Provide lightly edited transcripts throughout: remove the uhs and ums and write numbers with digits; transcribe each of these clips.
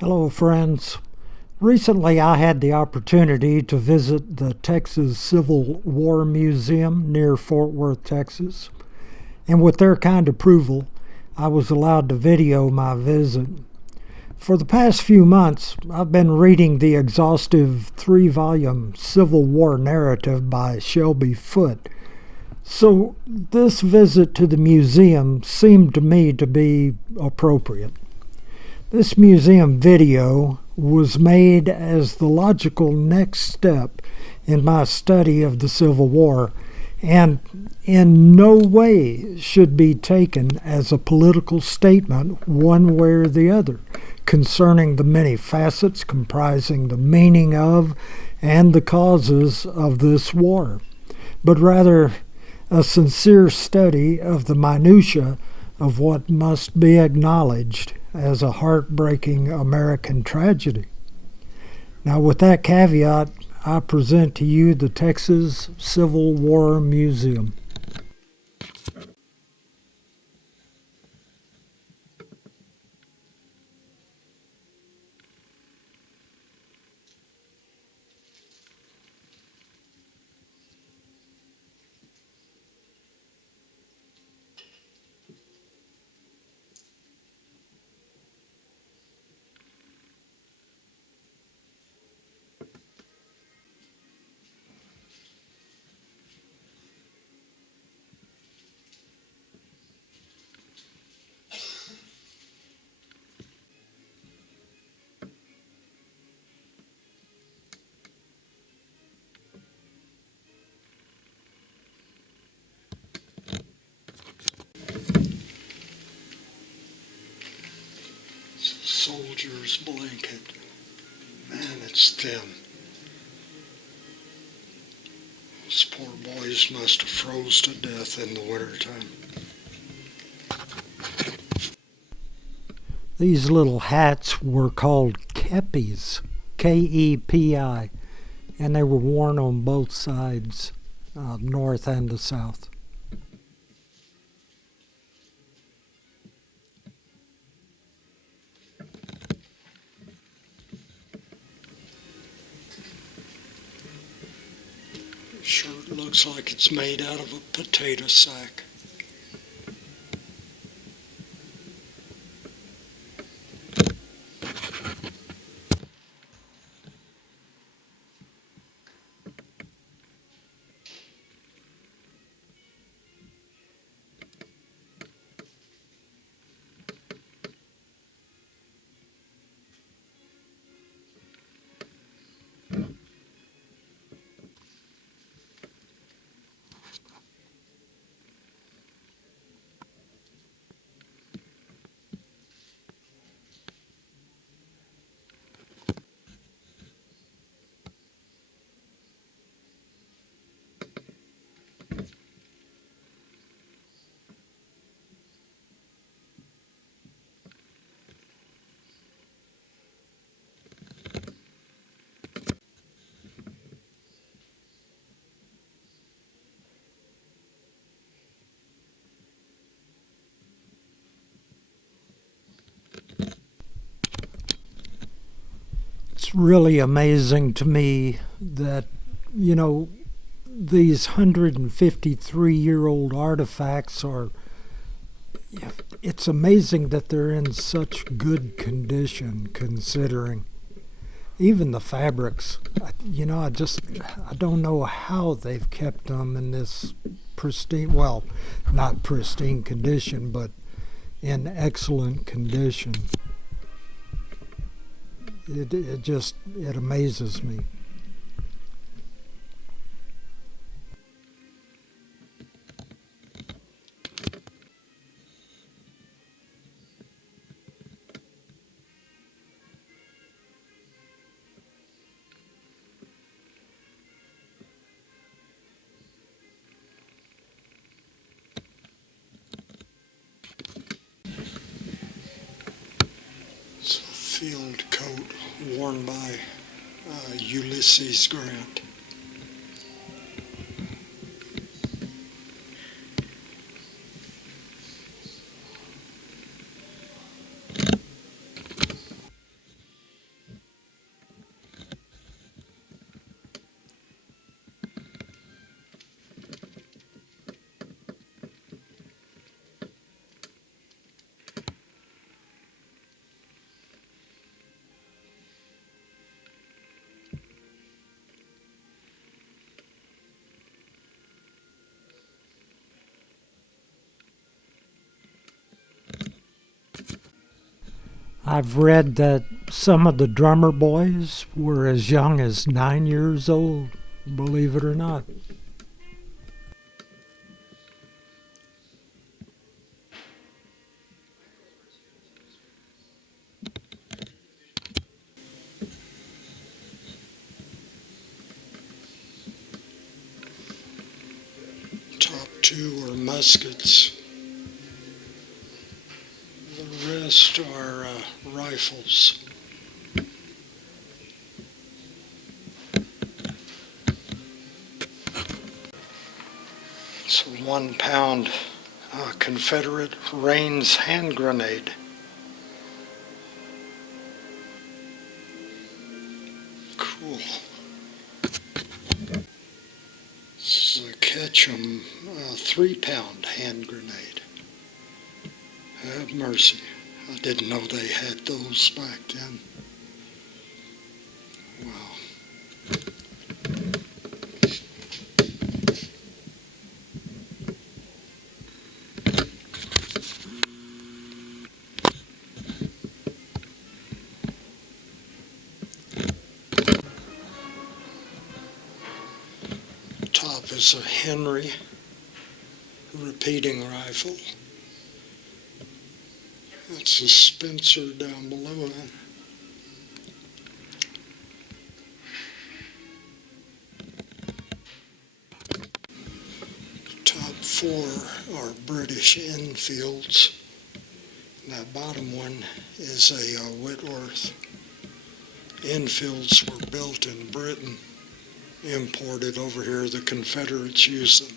Hello, friends. Recently, I had the opportunity to visit the Texas Civil War Museum near Fort Worth, Texas, and with their kind approval, I was allowed to video my visit. For the past few months, I've been reading the exhaustive 3-volume Civil War narrative by Shelby Foote, so this visit to the museum seemed to me to be appropriate. This museum video was made as the logical next step in my study of the Civil War and in no way should be taken as a political statement one way or the other concerning the many facets comprising the meaning of and the causes of this war, but rather a sincere study of the minutiae of what must be acknowledged as a heartbreaking American tragedy. Now, with that caveat, I present to you the Texas Civil War Museum. Soldier's blanket. Man, it's thin. Those poor boys must have froze to death in the wintertime. These little hats were called kepis, K-E-P-I, and they were worn on both sides, north and the south. Shirt looks like it's made out of a potato sack. It's really amazing to me that, these 153-year-old artifacts it's amazing that they're in such good condition considering. Even the fabrics, I don't know how they've kept them in this pristine, well, not pristine condition, but in excellent condition. It amazes me. It's a field coat worn by Ulysses Grant. I've read that some of the drummer boys were as young as 9 years old, believe it or not. Top two are muskets. The rest are rifles. It's a 1 pound Confederate Rains hand grenade. Cool. This is a Ketchum 3 pound hand grenade. Have mercy. I didn't know they had those back then. Wow. Top is a Henry repeating rifle. That's a Spencer down below it. Top four are British Enfields. That bottom one is a Whitworth. Enfields were built in Britain, imported over here. The Confederates used them.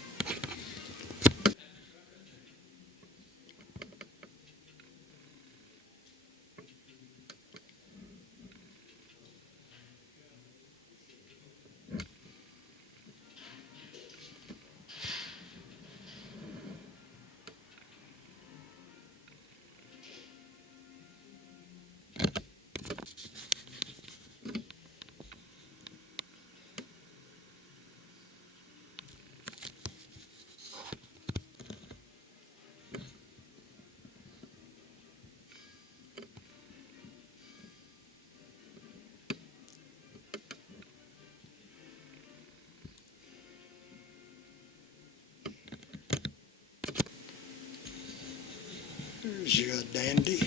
Here's your dandy.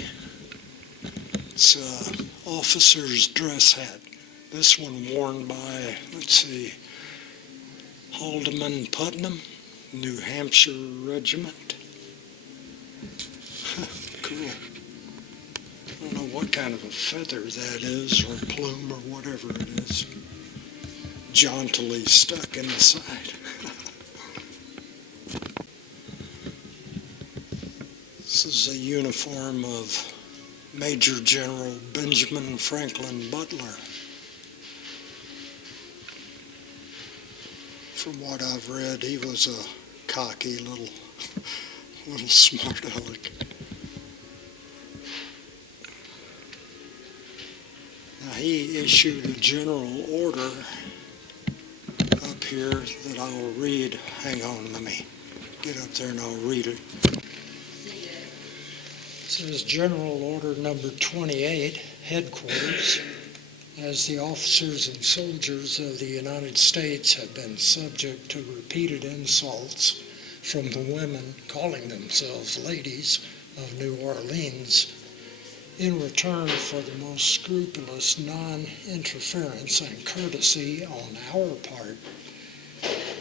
It's an officer's dress hat. This one worn by, let's see, Haldeman Putnam, New Hampshire Regiment. Cool. I don't know what kind of a feather that is, or plume, or whatever it is. Jauntily stuck in the side. This is a uniform of Major General Benjamin Franklin Butler. From what I've read, he was a cocky little smart aleck. Now he issued a general order up here that I'll read. Hang on, let me get up there and I'll read it. This is General Order number 28, Headquarters. As the officers and soldiers of the United States have been subject to repeated insults from the women calling themselves ladies of New Orleans, in return for the most scrupulous non-interference and courtesy on our part,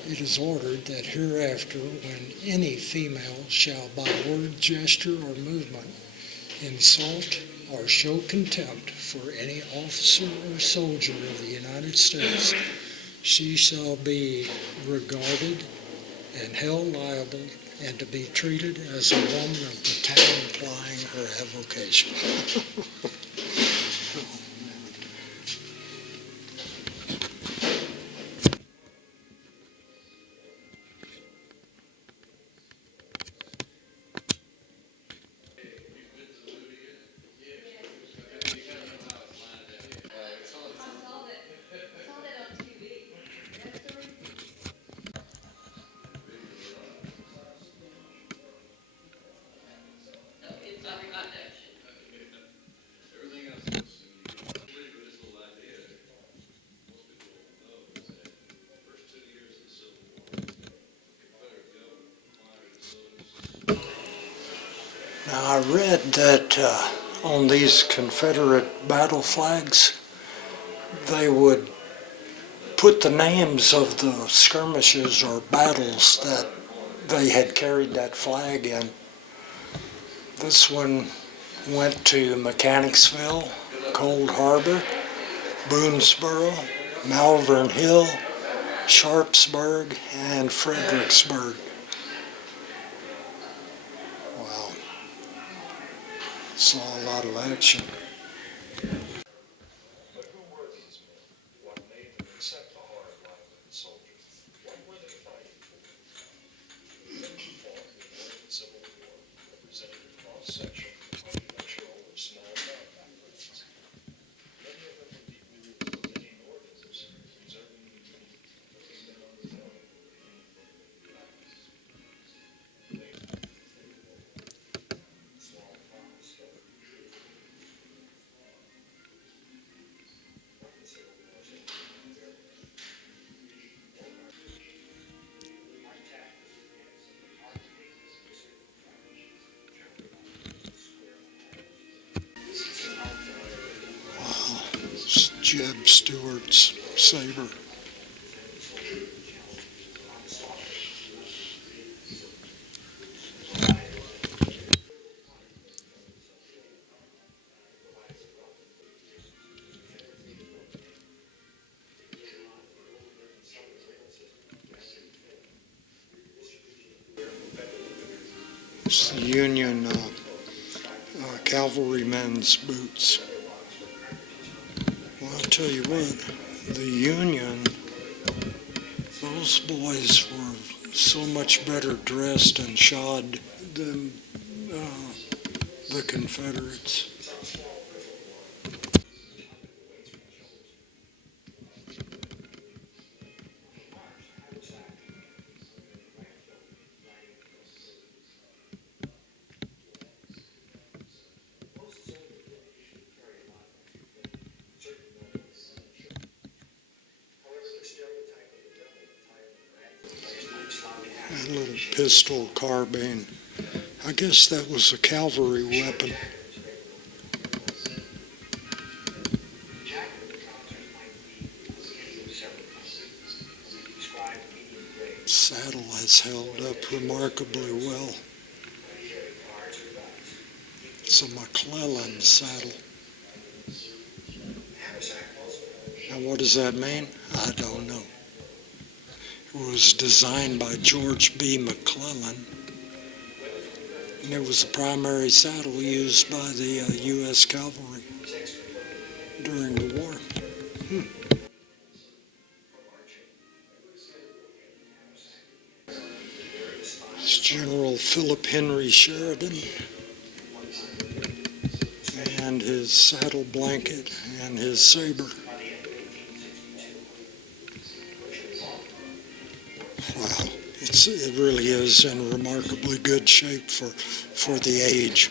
it is ordered that hereafter, when any female shall by word, gesture, or movement insult or show contempt for any officer or soldier of the United States, she shall be regarded and held liable and to be treated as a woman of the town plying her avocation. read that on these Confederate battle flags, they would put the names of the skirmishes or battles that they had carried that flag in. This one went to Mechanicsville, Cold Harbor, Boonesboro, Malvern Hill, Sharpsburg, and Fredericksburg. Wow. Saw a lot of action. Jeb Stuart's saber. It's the Union cavalrymen's boots. Well, I'll tell you what, the Union, those boys were so much better dressed and shod than the Confederates. That little pistol carbine, I guess that was a cavalry weapon. Saddle has held up remarkably well. It's a McClellan saddle. Now what does that mean? I don't know. It was designed by George B. McClellan, and it was the primary saddle used by the U.S. Cavalry during the war. It's General Philip Henry Sheridan and his saddle blanket and his saber. Wow, it really is in remarkably good shape for the age.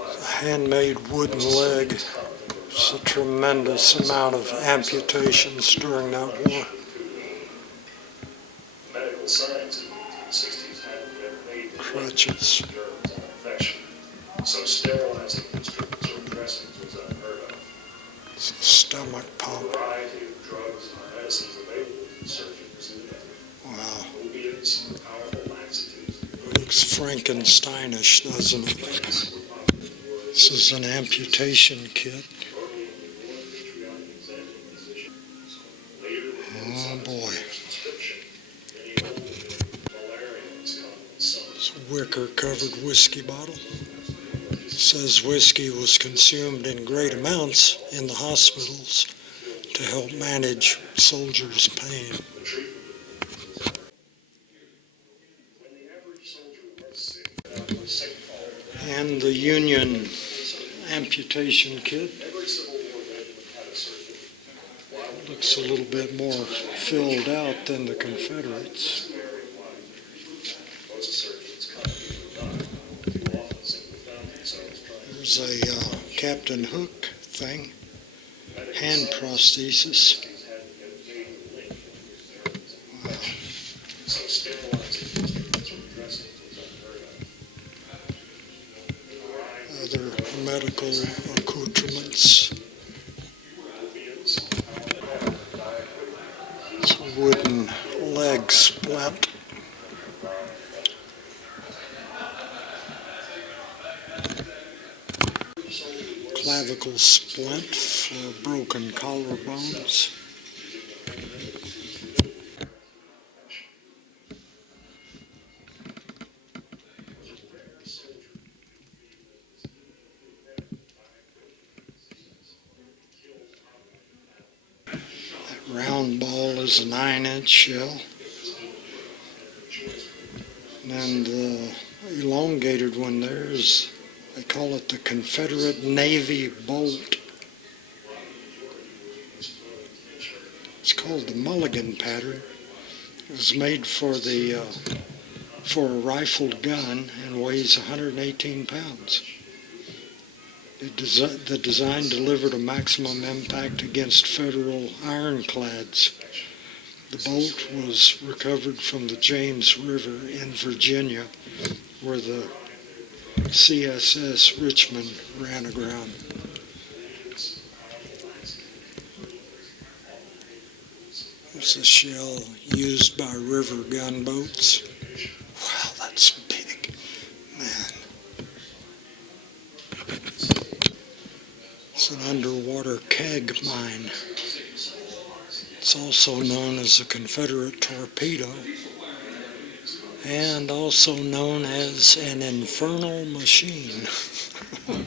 A handmade wooden leg. It's a tremendous amount of amputations during that war. Crutches. So sterilizing dressings was unheard of. Stomach pump. Wow. It looks Frankensteinish, doesn't it? This is an amputation kit. Oh boy. It's a wicker covered whiskey bottle. It says whiskey was consumed in great amounts in the hospitals to help manage soldiers' pain. And the Union amputation kit looks a little bit more filled out than the Confederates. There's a Captain Hook thing, hand prosthesis. Wow. other medical accoutrements. It's a wooden leg splint. Clavicle splint for broken collarbones. That round ball is a 9-inch shell. And then the elongated one there is, they call it the Confederate Navy bolt. It's called the Mulligan pattern. It was made for a rifled gun and weighs 118 pounds. The design delivered a maximum impact against Federal ironclads. The bolt was recovered from the James River in Virginia, where the CSS Richmond ran aground. It's a shell used by river gunboats. Wow, that's big, man. It's an underwater keg mine. It's also known as a Confederate torpedo and also known as an infernal machine. Oh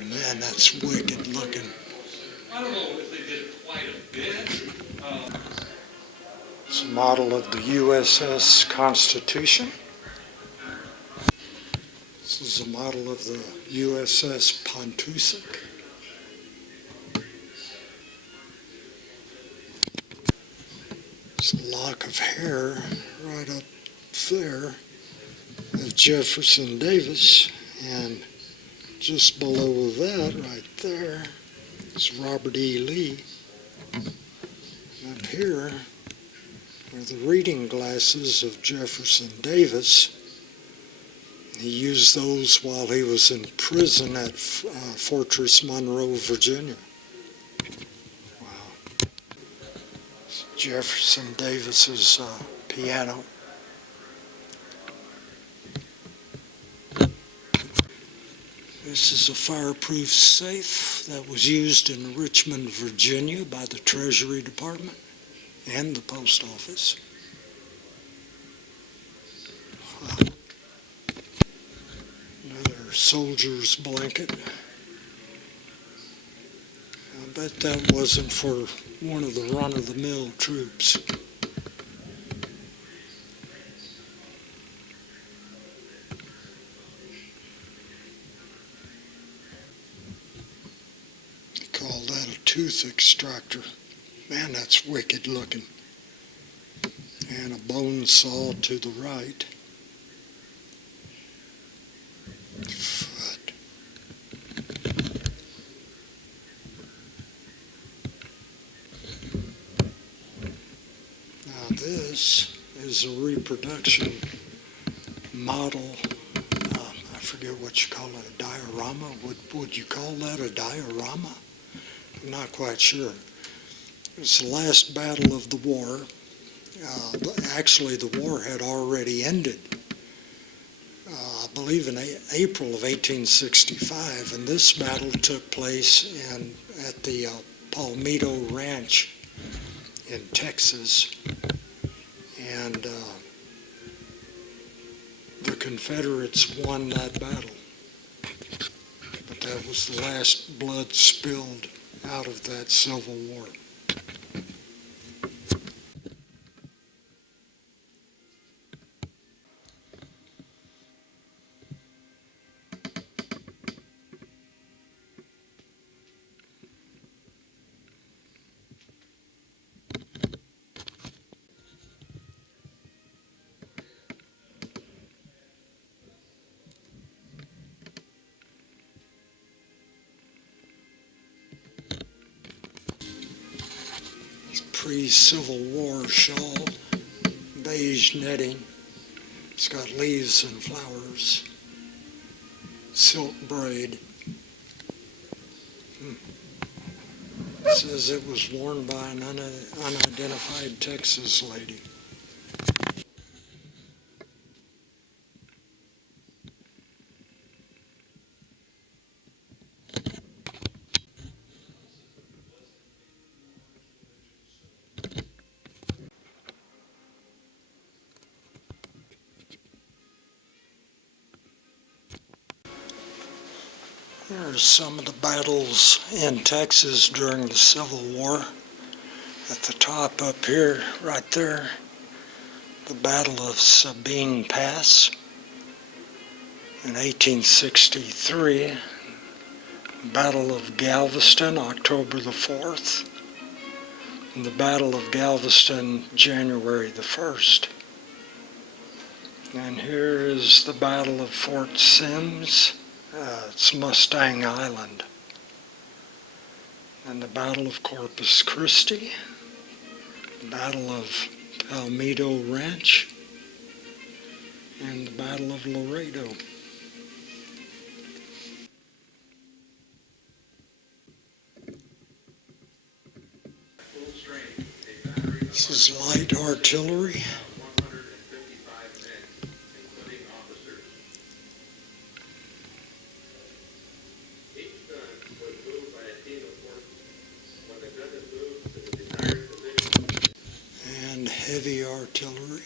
man, that's wicked looking. I don't know if they did quite a bit. It's a model of the USS Constitution. This is a model of the USS Pontusic. It's a lock of hair right up there of Jefferson Davis, and just below that right there is Robert E. Lee. And up here are the reading glasses of Jefferson Davis. He used those while he was in prison at Fortress Monroe, Virginia. Wow. It's Jefferson Davis's piano. This is a fireproof safe that was used in Richmond, Virginia by the Treasury Department and the Post Office. Wow. Another soldier's blanket. I bet that wasn't for one of the run-of-the-mill troops. They call that a tooth extractor. Man, that's wicked looking. And a bone saw to the right. Foot. Now this is a reproduction model. I forget what you call it, a diorama. Would you call that a diorama? I'm not quite sure. It's the last battle of the war. Actually, the war had already ended. I believe in April of 1865, and this battle took place at the Palmito Ranch in Texas, and the Confederates won that battle. But that was the last blood spilled out of that Civil War. Pre-Civil War shawl, beige netting. It's got leaves and flowers. silk braid. Says it was worn by an unidentified Texas lady. Here's some of the battles in Texas during the Civil War. At the top up here, right there, the Battle of Sabine Pass in 1863. Battle of Galveston, October the 4th. And the Battle of Galveston, January the 1st. And here is the Battle of Fort Sims. It's Mustang Island. And the Battle of Corpus Christi. The Battle of Palmito Ranch. And the Battle of Laredo. This is light artillery. And heavy artillery.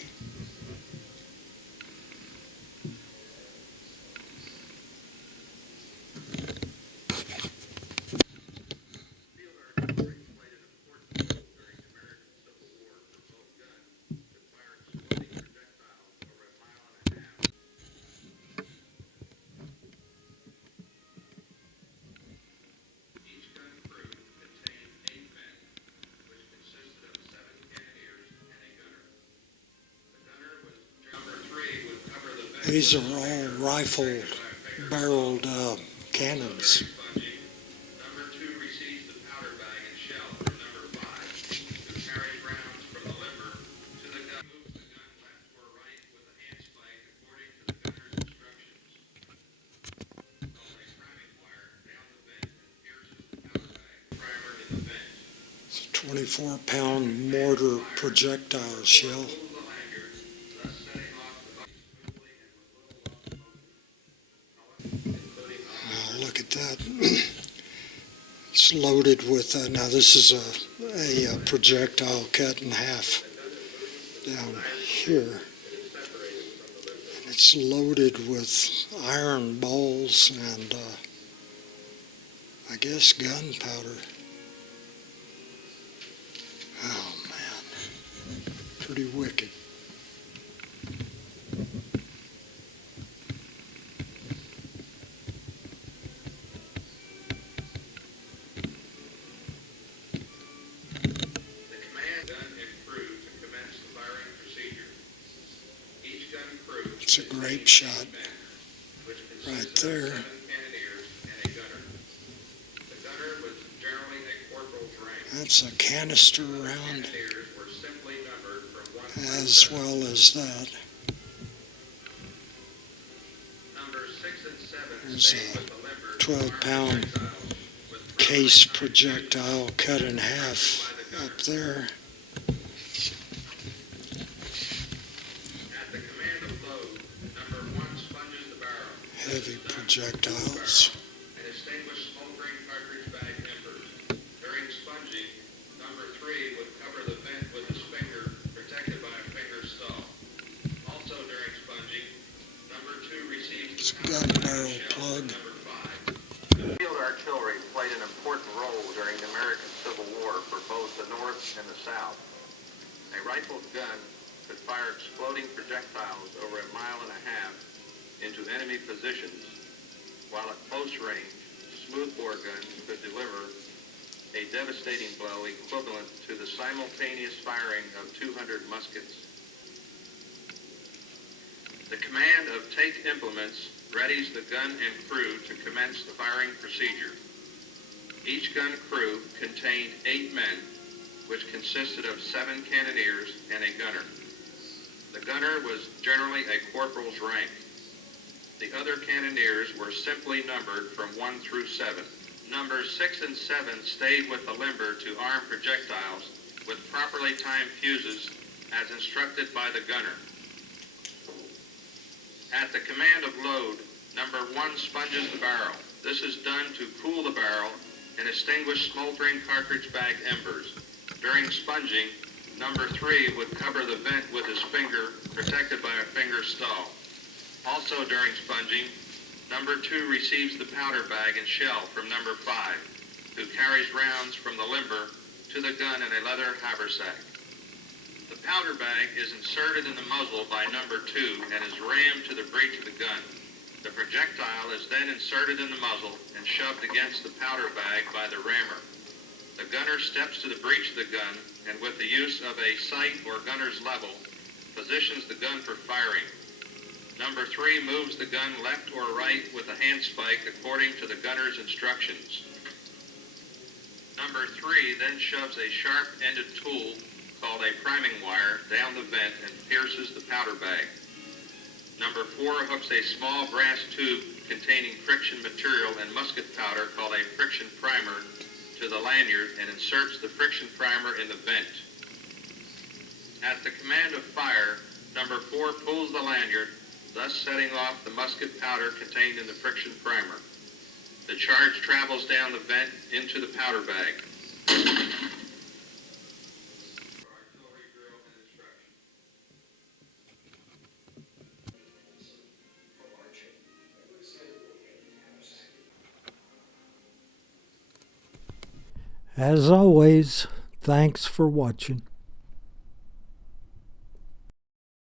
These are all rifle-barreled cannons. Number 2 receives the powder bag and shell from number 5, who carries rounds from the limber to the gun. Moves the gun left or right with the hand spike according to the gunner's instructions. Called a priming wire down the vent and pierces the powder bag primer in the vent. It's a 24-pound mortar projectile shell. Look at that. It's loaded with, now this is a projectile cut in half down here. And it's loaded with iron balls and I guess gunpowder. Oh man, pretty wicked. It's a grape shot right there. That's a canister round as well as that. There's a 12-pound case projectile cut in half up there. Heavy projectiles. And extinguish smoldering cartridge bag embers. During sponging, number 3 would cover the vent with his finger, protected by a finger stall. Also during sponging, number 2 receives the gun barrel plug. Number 5. Field artillery played an important role during the American Civil War for both the North and the South. A rifled gun could fire exploding projectiles over 1.5 miles into enemy positions, while at close range, smoothbore guns could deliver a devastating blow equivalent to the simultaneous firing of 200 muskets. The command of take implements readies the gun and crew to commence the firing procedure. Each gun crew contained 8 men, which consisted of 7 cannoneers and a gunner. The gunner was generally a corporal's rank. The other cannoneers were simply numbered from 1 through 7. Numbers 6 and 7 stayed with the limber to arm projectiles with properly timed fuses as instructed by the gunner. At the command of load, number 1 sponges the barrel. This is done to cool the barrel and extinguish smoldering cartridge bag embers. During sponging, number 3 would cover the vent with his finger, protected by a finger stall. Also during sponging, number 2 receives the powder bag and shell from number 5, who carries rounds from the limber to the gun in a leather haversack. The powder bag is inserted in the muzzle by number 2 and is rammed to the breech of the gun. The projectile is then inserted in the muzzle and shoved against the powder bag by the rammer. The gunner steps to the breech of the gun and with the use of a sight or gunner's level, positions the gun for firing. Number 3 moves the gun left or right with a handspike according to the gunner's instructions. Number 3 then shoves a sharp-ended tool called a priming wire down the vent and pierces the powder bag. Number 4 hooks a small brass tube containing friction material and musket powder called a friction primer to the lanyard and inserts the friction primer in the vent. At the command of fire, number 4 pulls the lanyard, thus setting off the musket powder contained in the friction primer. The charge travels down the vent into the powder bag. As always, thanks for watching.